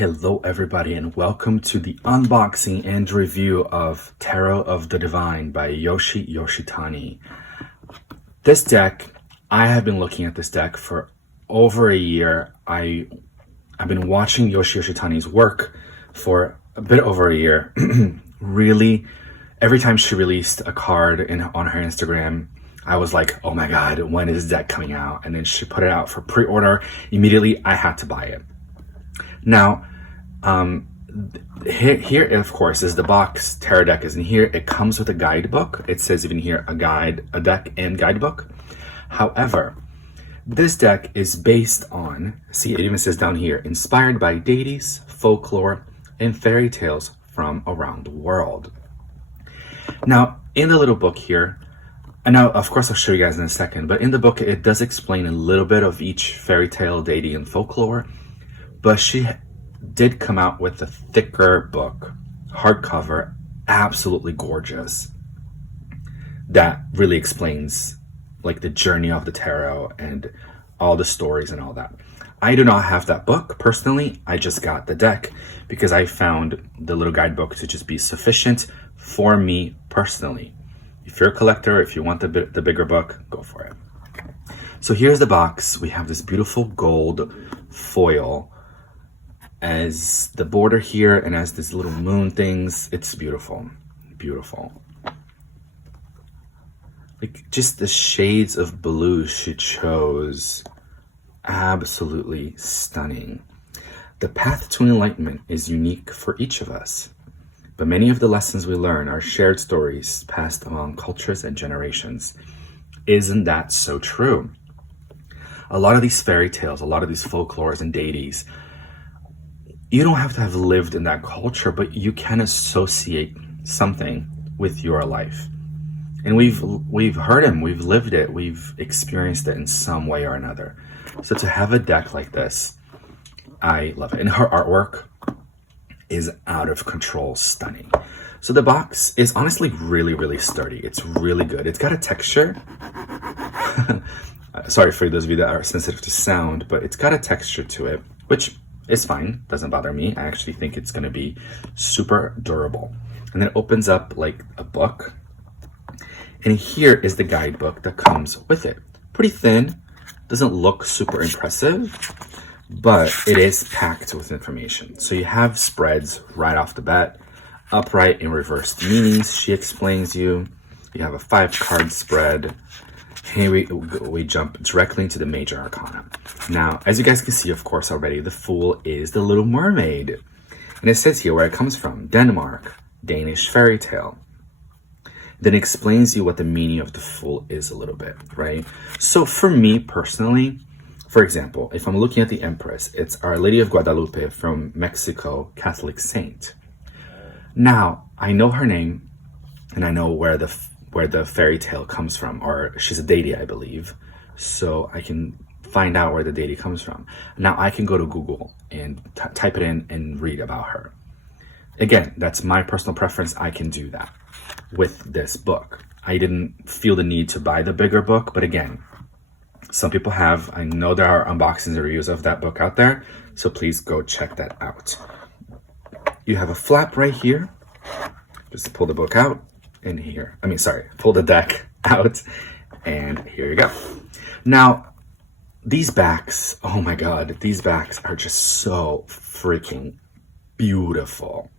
Hello everybody and welcome to the unboxing and review of Tarot of the Divine by Yoshi Yoshitani. This deck, I have been looking at this deck for over a year. I've been watching Yoshi Yoshitani's work for a bit over a year. Really, every time she released a card on her Instagram, I was like, oh my god, when is this deck coming out? And then she put it out for pre-order. Immediately, I had to buy it. Now, here of course is the box. Tarot deck is in here. It comes with a guidebook. It says even here a deck and guidebook. However, this deck is based on, see, it even says down here, inspired by deities, folklore, and fairy tales from around the world. Now, in the little book here, and now of course I'll show you guys in a second, but in the book it does explain a little bit of each fairy tale, deity, and folklore. But she did come out with a thicker book, hardcover, absolutely gorgeous, that really explains like the journey of the tarot and all the stories and all that. I do not have that book personally. I just got the deck because I found the little guidebook to just be sufficient for me personally. If you're a collector, if you want the bigger book, go for it. So here's the box. We have this beautiful gold foil as the border here, and as these little moon things. It's beautiful, beautiful. Like just the shades of blue she chose, absolutely stunning. The path to enlightenment is unique for each of us, but many of the lessons we learn are shared stories passed among cultures and generations. Isn't that so true? A lot of these fairy tales, a lot of these folklores and deities, you don't have to have lived in that culture, but you can associate something with your life. And we've heard him, we've lived it, we've experienced it in some way or another. So to have a deck like this, I love it. And her artwork is out of control, stunning. So the box is honestly really, really sturdy. It's really good. It's got a texture. Sorry for those of you that are sensitive to sound, but it's got a texture to it, which is fine, doesn't bother me. I actually think it's gonna be super durable. And then it opens up like a book. And here is the guidebook that comes with it. Pretty thin, doesn't look super impressive, but it is packed with information. So you have spreads right off the bat, upright and reversed meanings, she explains you. You have a 5-card spread. Here we jump directly into the major arcana. Now, as you guys can see, of course, already, the Fool is the Little Mermaid. And it says here where it comes from, Denmark, Danish fairy tale. Then it explains you what the meaning of the Fool is a little bit, right? So for me personally, for example, if I'm looking at the Empress, it's Our Lady of Guadalupe from Mexico, Catholic saint. Now, I know her name, and I know where the fairy tale comes from, or she's a deity, I believe. So I can find out where the deity comes from. Now I can go to Google and type it in and read about her. Again, that's my personal preference. I can do that with this book. I didn't feel the need to buy the bigger book, but again, some people have. I know there are unboxings and reviews of that book out there, so please go check that out. You have a flap right here. Just pull the book out. In here, pull the deck out, and here you go. Now, these backs, oh my god, these backs are just so freaking beautiful.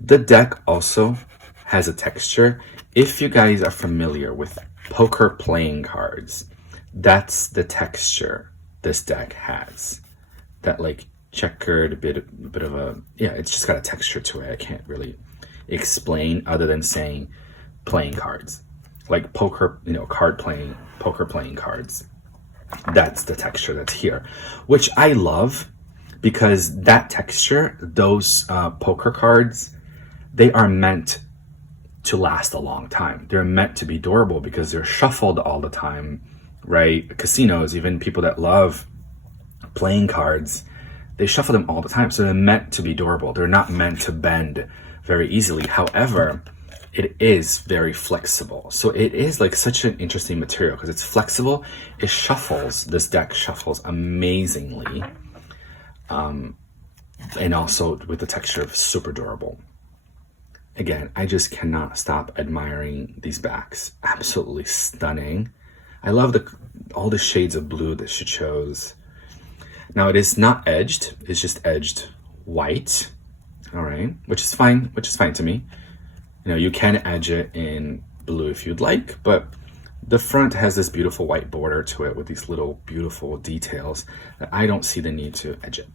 The deck also has a texture. If you guys are familiar with poker playing cards, that's the texture this deck has. That like checkered bit of a, yeah, it's just got a texture to it. I can't really explain other than saying playing cards, like poker, poker playing cards. That's the texture that's here, which I love, because that texture, those poker cards, they are meant to last a long time. They're meant to be durable because they're shuffled all the time, right? Casinos, even people that love playing cards, they shuffle them all the time. So they're meant to be durable. They're not meant to bend very easily. However, it is very flexible. So it is like such an interesting material because it's flexible. It shuffles, this deck shuffles amazingly. and also with the texture of super durable. Again, I just cannot stop admiring these backs. Absolutely stunning. I love all the shades of blue that she chose. Now it is not edged, it's just edged white. All right, which is fine to me. You know, you can edge it in blue if you'd like, but the front has this beautiful white border to it with these little beautiful details that I don't see the need to edge it.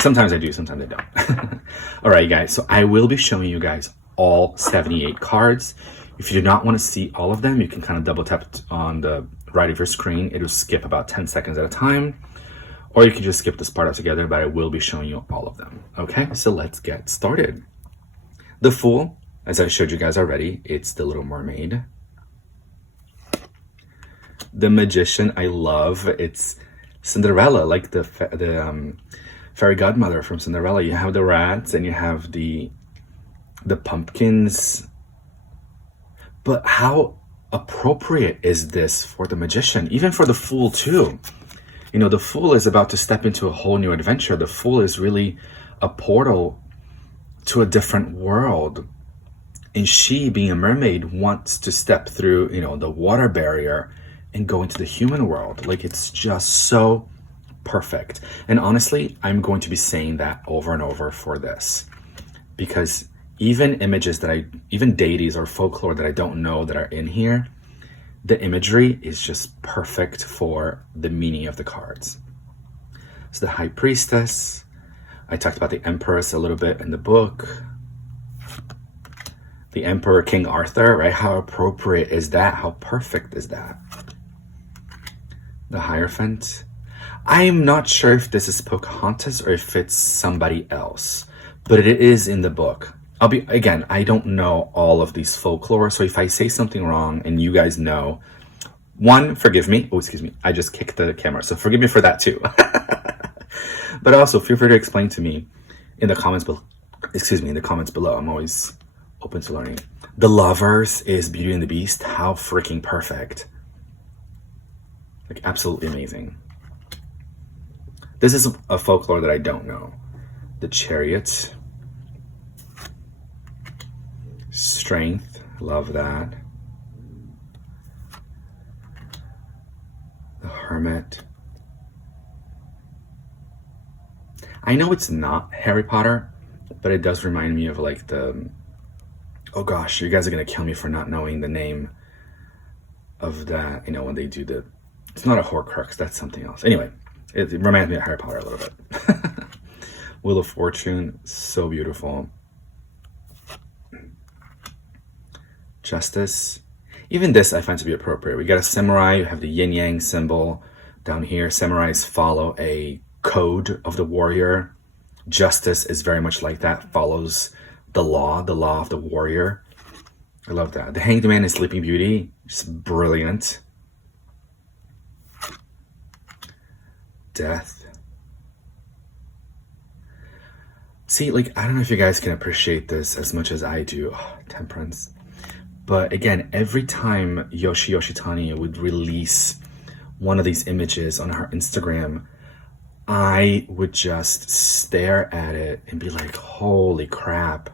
Sometimes I do, sometimes I don't. All right, guys, so I will be showing you guys all 78 cards. If you do not want to see all of them, you can kind of double tap on the right of your screen. It will skip about 10 seconds at a time, or you can just skip this part altogether, but I will be showing you all of them. Okay, so let's get started. The Fool, as I showed you guys already, it's the Little Mermaid. The Magician, I love. It's Cinderella, like the fairy godmother from Cinderella. You have the rats and you have the pumpkins. But how appropriate is this for the Magician? Even for the Fool too. You know, the Fool is about to step into a whole new adventure. The Fool is really a portal to a different world. And she, being a mermaid, wants to step through, you know, the water barrier and go into the human world. Like, it's just so perfect. And honestly, I'm going to be saying that over and over for this, because even images even deities or folklore that I don't know that are in here, the imagery is just perfect for the meaning of the cards. So the High Priestess, I talked about the Empress a little bit in the book. The Emperor, King Arthur, right? How appropriate is that? How perfect is that? The Hierophant. I'm not sure if this is Pocahontas or if it's somebody else, but it is in the book. Again, I don't know all of these folklore, so if I say something wrong and you guys know, one, forgive me. Oh, excuse me. I just kicked the camera, so forgive me for that too. But also, feel free to explain to me in the comments below. In the comments below. I'm always open to learning. The Lovers is Beauty and the Beast. How freaking perfect. Like, absolutely amazing. This is a folklore that I don't know. The Chariot. Strength. Love that. The Hermit. I know it's not Harry Potter, but it does remind me of like oh gosh, you guys are gonna kill me for not knowing the name of that, you know, when they do it's not a Horcrux, that's something else. Anyway, it reminds me of Harry Potter a little bit. Wheel of Fortune, so beautiful. Justice. Even this I find to be appropriate. We got a samurai, you have the yin-yang symbol down here. Samurais follow a code of the warrior. Justice is very much like that, follows the law of the warrior. I love that. The Hanged Man is Sleeping Beauty, just brilliant. Death. See, like, I don't know if you guys can appreciate this as much as I do. Oh, Temperance. But again, every time Yoshi Yoshitani would release one of these images on her Instagram, I would just stare at it and be like, holy crap.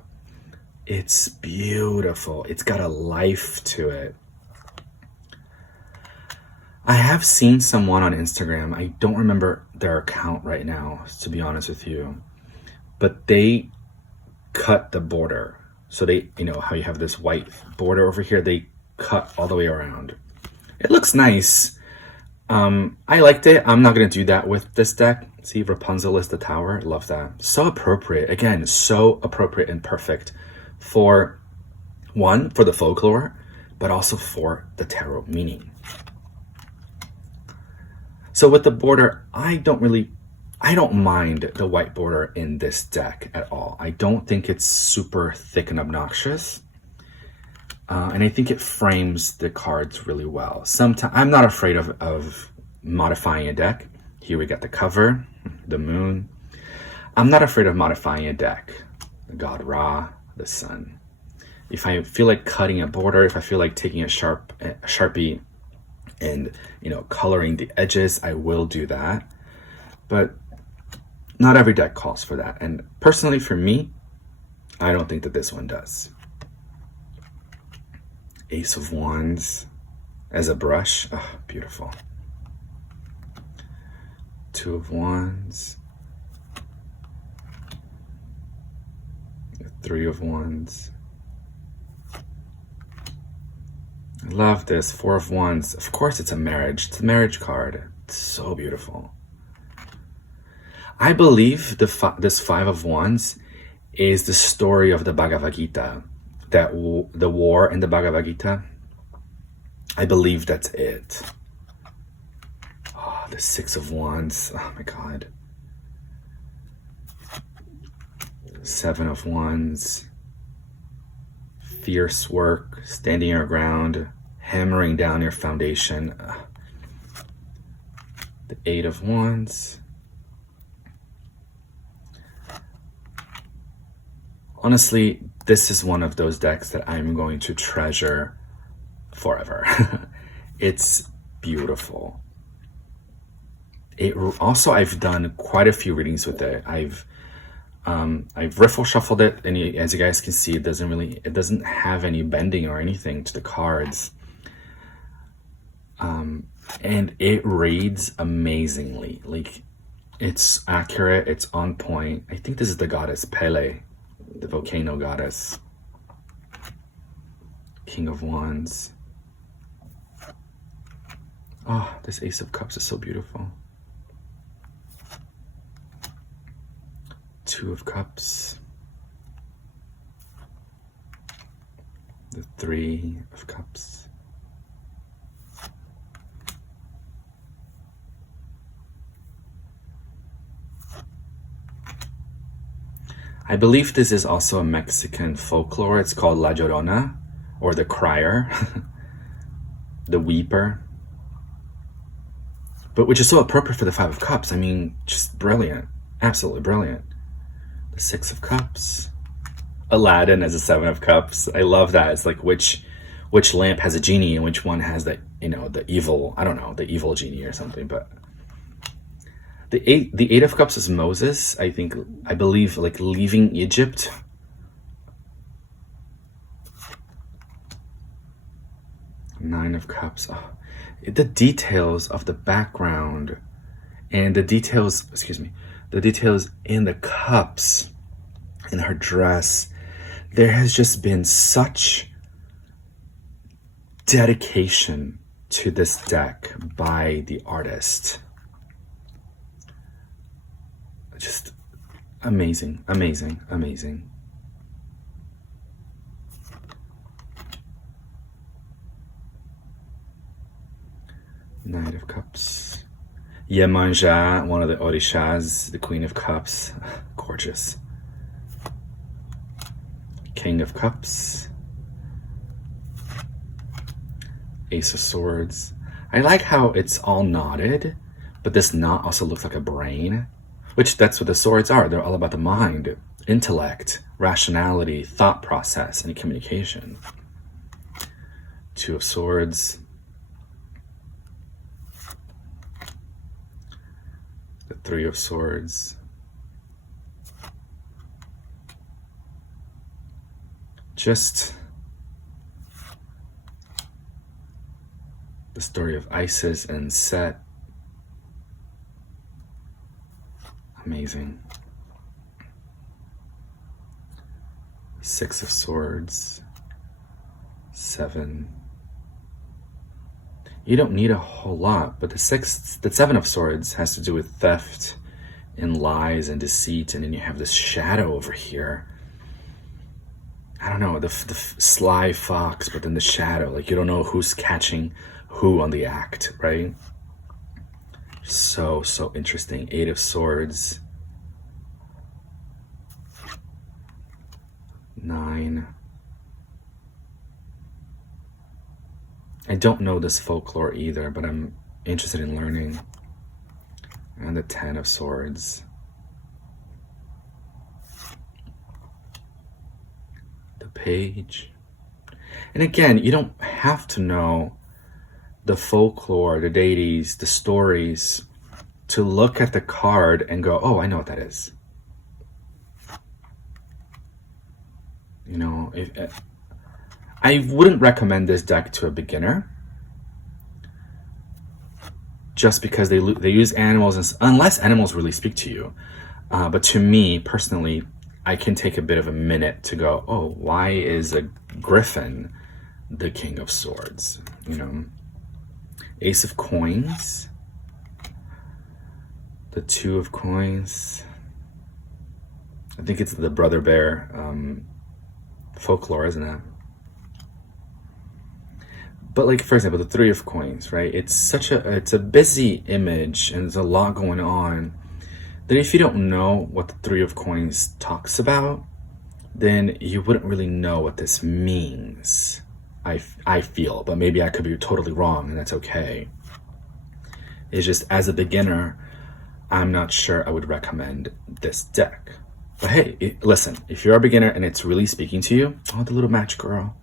It's beautiful. It's got a life to it. I have seen someone on Instagram, I don't remember their account right now, to be honest with you, but they cut the border. So they, you know, how you have this white border over here, they cut all the way around. It looks nice. I liked it. I'm not going to do that with this deck. See, Rapunzel is the tower. Love that. So appropriate. Again, so appropriate and perfect for, one, for the folklore, but also for the tarot meaning. So with the border, I don't mind the white border in this deck at all. I don't think it's super thick and obnoxious. And I think it frames the cards really well. Sometimes I'm not afraid of modifying a deck. Here we got the cover, the moon. I'm not afraid of modifying a deck. The god Ra, the sun. If I feel like cutting a border, if I feel like taking a Sharpie and, you know, coloring the edges, I will do that. But not every deck calls for that. And personally, for me, I don't think that this one does. Ace of Wands as a brush. Oh, beautiful. Two of Wands. Three of Wands. I love this. Four of Wands. Of course it's a marriage. It's a marriage card. It's so beautiful. I believe this Five of Wands is the story of the Bhagavad Gita. The war in the Bhagavad Gita. I believe that's it. Oh, the Six of Wands. Oh my God. Seven of Wands. Fierce work, standing your ground, hammering down your foundation. The Eight of Wands. Honestly, this is one of those decks that I'm going to treasure forever. It's beautiful. Also, I've done quite a few readings with it. I've riffle shuffled it, and as you guys can see, it doesn't have any bending or anything to the cards. And it reads amazingly. Like, it's accurate, it's on point. I think this is the goddess Pele, the volcano goddess. King of Wands. Oh, this Ace of Cups is so beautiful. Two of Cups. The Three of Cups. I believe this is also a Mexican folklore. It's called La Llorona, or the crier, the weeper. But which is so appropriate for the Five of Cups. I mean, just brilliant. Absolutely brilliant. The Six of Cups. Aladdin as a Seven of Cups. I love that. It's like which lamp has a genie and which one has the evil, I don't know, the evil genie or something. But the Eight of Cups is Moses, I believe, like leaving Egypt. Nine of Cups. Oh, the details of the background and the details in the cups in her dress. There has just been such dedication to this deck by the artist. Just amazing, amazing, amazing. Knight of Cups. Yemanja, one of the Orishas, the Queen of Cups. Gorgeous. King of Cups. Ace of Swords. I like how it's all knotted, but this knot also looks like a brain, which that's what the swords are. They're all about the mind, intellect, rationality, thought process, and communication. Two of Swords. The Three of Swords. Just the story of Isis and Set. Amazing. Six of Swords. Seven. You don't need a whole lot, but the Seven of Swords has to do with theft and lies and deceit, and then you have this shadow over here. I don't know, the sly fox, but then the shadow, like you don't know who's catching who on the act, right? So interesting. Eight of Swords. 9. I don't know this folklore either, but I'm interested in learning. And the 10 of Swords. The Page. And again, you don't have to know the folklore, the deities, the stories to look at the card and go, oh, I know what that is. You know, I wouldn't recommend this deck to a beginner, just because they use animals, unless animals really speak to you. But to me, personally, I can take a bit of a minute to go, oh, why is a griffin the King of Swords? You know, Ace of Coins, the Two of Coins. I think it's the Brother Bear folklore, isn't it? But like, for example, the Three of Coins, right? It's a busy image and there's a lot going on, that if you don't know what the Three of Coins talks about, then you wouldn't really know what this means. I feel, but maybe I could be totally wrong, and that's okay. It's just, as a beginner, I'm not sure I would recommend this deck. But hey, listen, if you're a beginner and it's really speaking to you, oh, the little match girl.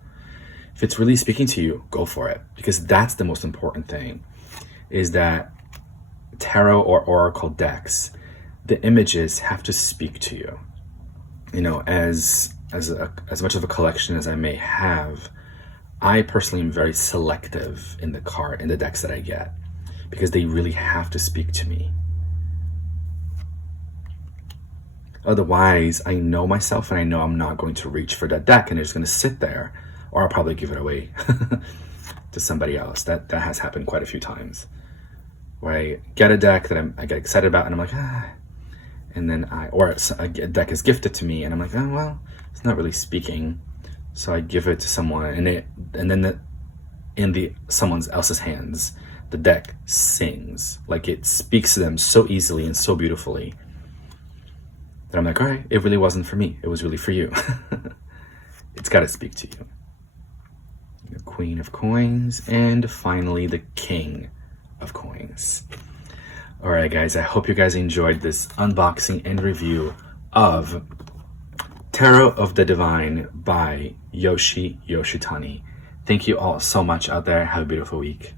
If it's really speaking to you, go for it. Because that's the most important thing, is that tarot or oracle decks, the images have to speak to you. You know, as much of a collection as I may have, I personally am very selective in the decks that I get, because they really have to speak to me. Otherwise, I know myself and I know I'm not going to reach for that deck, and it's going to sit there, or I'll probably give it away to somebody else. That has happened quite a few times, where I get a deck that I get excited about, and I'm like, and then a deck is gifted to me, and I'm like, oh, well, it's not really speaking. So I give it to someone, and then in someone else's hands, the deck sings. Like, it speaks to them so easily and so beautifully that I'm like, all right, it really wasn't for me. It was really for you. It's got to speak to you. The Queen of Coins, and finally the King of Coins. All right, guys, I hope you guys enjoyed this unboxing and review of Tarot of the Divine by Yoshi Yoshitani. Thank you all so much out there. Have a beautiful week.